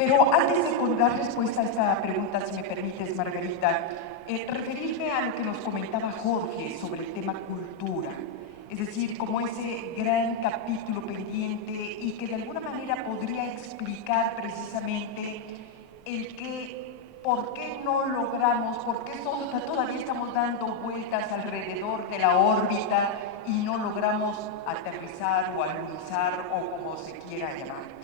Pero antes de dar respuesta a esta pregunta, si me permites, Margarita, referirme a lo que nos comentaba Jorge sobre el tema cultura. Es decir, como ese gran capítulo pendiente y que de alguna manera podría explicar precisamente el que, por qué no logramos, por qué todavía estamos dando vueltas alrededor de la órbita y no logramos aterrizar o alunizar o como se quiera llamar.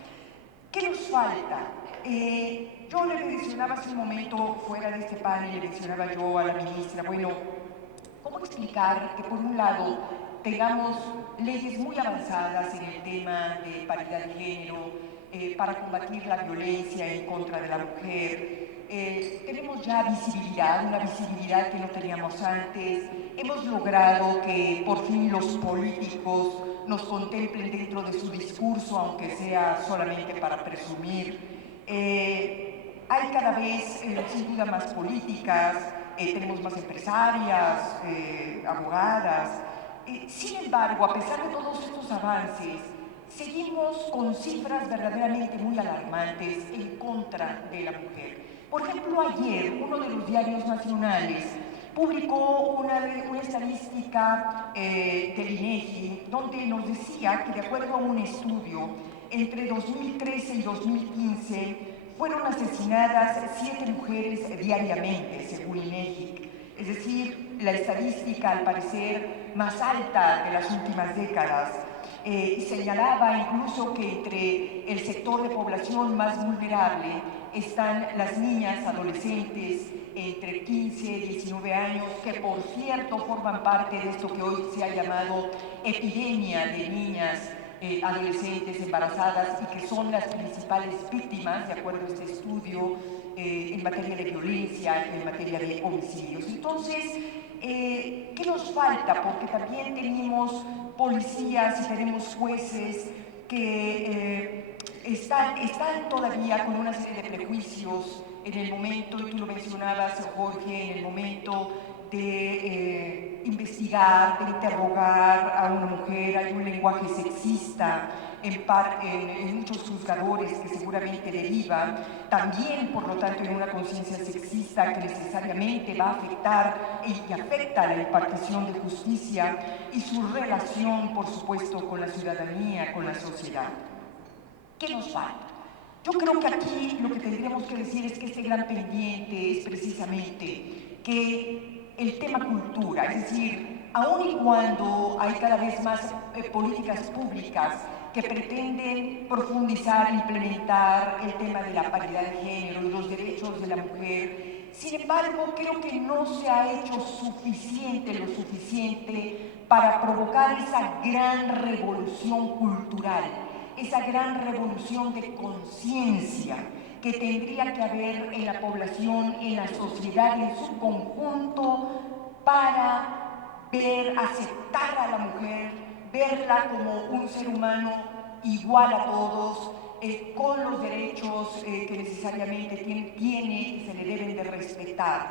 ¿Qué nos falta? Yo le mencionaba hace un momento, fuera de este panel, le mencionaba yo a la ministra, bueno, ¿cómo explicar que por un lado tengamos leyes muy avanzadas en el tema de paridad de género, para combatir la violencia en contra de la mujer? Tenemos ya visibilidad, una visibilidad que no teníamos antes. Hemos logrado que por fin los políticos nos contemplen dentro de su discurso, aunque sea solamente para presumir. Hay cada vez, sin duda, más políticas, tenemos más empresarias, abogadas. Sin embargo, a pesar de todos estos avances, seguimos con cifras verdaderamente muy alarmantes en contra de la mujer. Por ejemplo, ayer uno de los diarios nacionales publicó una estadística del INEGI donde nos decía que de acuerdo a un estudio, entre 2013 y 2015 fueron asesinadas 7 mujeres diariamente, según INEGI. Es decir, la estadística, al parecer, más alta de las últimas décadas. Señalaba incluso que entre el sector de población más vulnerable están las niñas, adolescentes, entre 15 y 19 años, que por cierto forman parte de esto que hoy se ha llamado epidemia de niñas, adolescentes embarazadas y que son las principales víctimas, de acuerdo a este estudio, en materia de violencia, en materia de homicidios. Entonces, ¿qué nos falta? Porque también tenemos policías y tenemos jueces que están todavía con una serie de prejuicios en el momento, y tú lo mencionabas, Jorge, en el momento de investigar, de interrogar a una mujer. Hay un lenguaje sexista en muchos juzgadores que seguramente deriva también, por lo tanto, en una conciencia sexista que necesariamente va a afectar y afecta la impartición de justicia y su relación, por supuesto, con la ciudadanía, con la sociedad. ¿Qué nos falta? Yo creo que aquí lo que tendríamos que decir es que este gran pendiente es precisamente que el tema cultura, es decir, aun y cuando hay cada vez más políticas públicas que pretenden profundizar, implementar el tema de la paridad de género y los derechos de la mujer, sin embargo, creo que no se ha hecho lo suficiente para provocar esa gran revolución cultural, esa gran revolución de conciencia que tendría que haber en la población, en la sociedad en su conjunto, para aceptar a la mujer, verla como un ser humano igual a todos, con los derechos que necesariamente tiene y se le deben de respetar.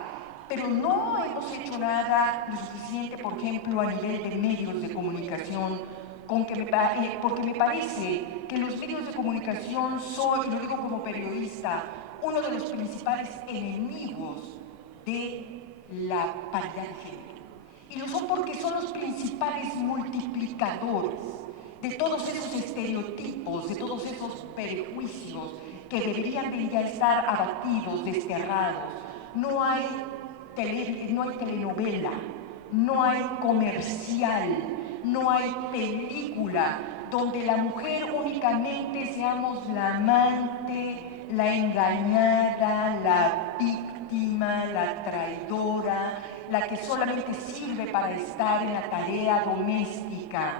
Pero no hemos hecho nada lo suficiente, por ejemplo, a nivel de medios de comunicación, porque me parece que los medios de comunicación son, y lo digo como periodista, uno de los principales enemigos de la paridad de género. Y lo son porque son los principales multiplicadores de todos esos estereotipos, de todos esos prejuicios que deberían de ya estar abatidos, desterrados. No hay telenovela, no hay comercial, no hay película donde la mujer únicamente seamos la amante, la engañada, la víctima, la traidora, la que solamente sirve para estar en la tarea doméstica.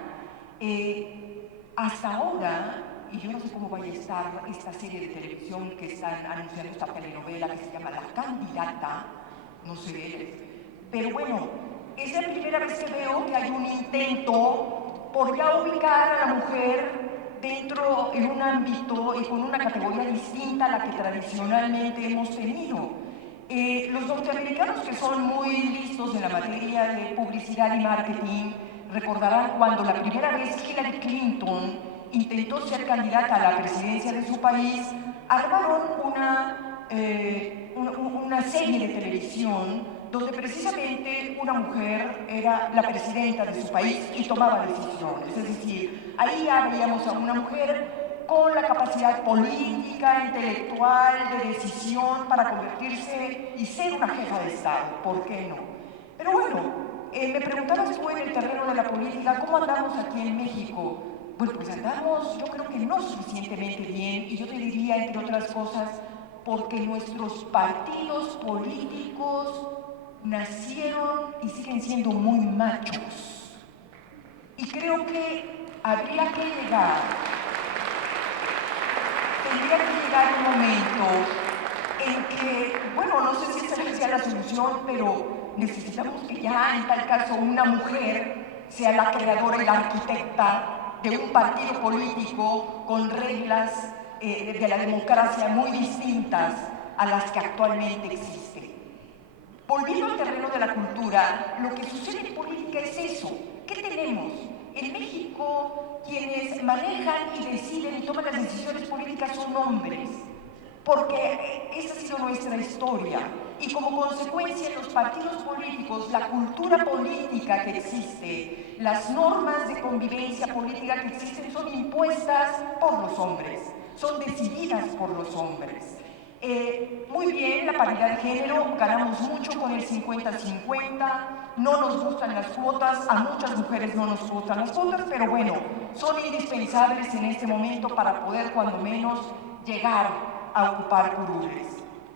Hasta ahora, y yo no sé cómo vaya a estar esta serie de televisión que están anunciando, esta telenovela que se llama La Candidata, no sé, pero bueno, es la primera vez que veo que hay un intento por ya ubicar a la mujer dentro en un ámbito y con una categoría distinta a la que tradicionalmente hemos tenido. Los norteamericanos, que son muy listos en la materia de publicidad y marketing, recordarán cuando la primera vez Hillary Clinton intentó ser candidata a la presidencia de su país, armaron una serie de televisión donde precisamente una mujer era la presidenta de su país y tomaba decisiones. Es decir, ahí veíamos a una mujer con la capacidad política, intelectual, de decisión para convertirse y ser una jefa de Estado, ¿por qué no? Pero bueno, me preguntabas tú en el terreno de la política, ¿cómo andamos aquí en México? Bueno, pues andamos, yo creo que no suficientemente bien, y yo te diría, entre otras cosas, porque nuestros partidos políticos nacieron y siguen siendo muy machos. Y creo que tendría que llegar un momento en que, bueno, no sé si esa sea la solución, pero necesitamos que ya, en tal caso, una mujer sea la creadora y la arquitecta de un partido político con reglas de la democracia muy distintas a las que actualmente existen. Volviendo al terreno de la cultura, lo que sucede en política es eso. ¿Qué tenemos? En México, quienes manejan y deciden y toman las decisiones políticas son hombres, porque esa ha sido nuestra historia. Y como consecuencia, en los partidos políticos, la cultura política que existe, las normas de convivencia política que existen son impuestas por los hombres, son decididas por los hombres. Muy bien, la paridad de género, ganamos mucho con el 50-50, no nos gustan las cuotas, a muchas mujeres no nos gustan las cuotas, pero bueno, son indispensables en este momento para poder, cuando menos, llegar a ocupar curules.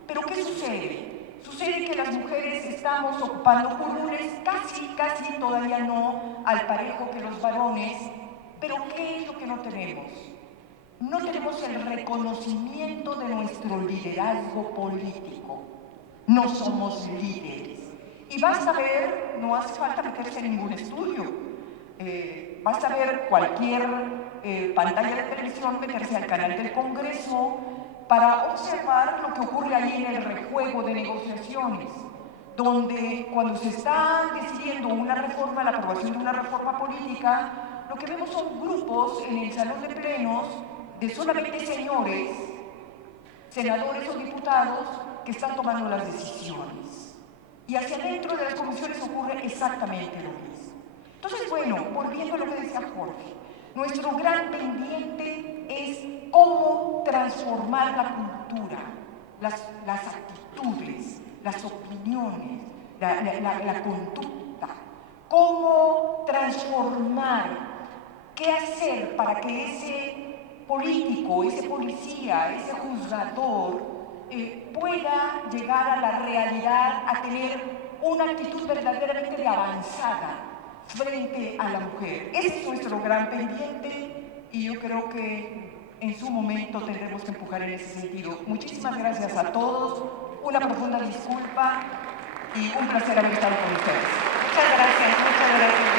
Pero ¿qué sucede? Sucede que las mujeres estamos ocupando curules, casi todavía no al parejo que los varones, pero ¿qué es lo que no tenemos? No tenemos el reconocimiento de nuestro liderazgo político. No somos líderes. Y basta ver, no hace falta meterse en ningún estudio, basta ver cualquier pantalla de televisión, meterse al canal del Congreso para observar lo que ocurre ahí en el rejuego de negociaciones, donde cuando se está decidiendo una reforma, la aprobación de una reforma política, lo que vemos son grupos en el salón de plenos de solamente señores, senadores o diputados que están tomando las decisiones. Y hacia adentro de las comisiones ocurre exactamente lo mismo. Entonces, bueno, volviendo a lo que decía Jorge, nuestro gran pendiente es cómo transformar la cultura, las actitudes, las opiniones, la conducta, cómo transformar, qué hacer para que ese político, ese policía, ese juzgador pueda llegar a la realidad, a tener una actitud verdaderamente de avanzada frente a la mujer. Ese es nuestro gran pendiente y yo creo que en su momento tendremos que empujar en ese sentido. Muchísimas gracias a todos, una profunda disculpa y un placer haber estado con ustedes. Muchas gracias, muchas gracias.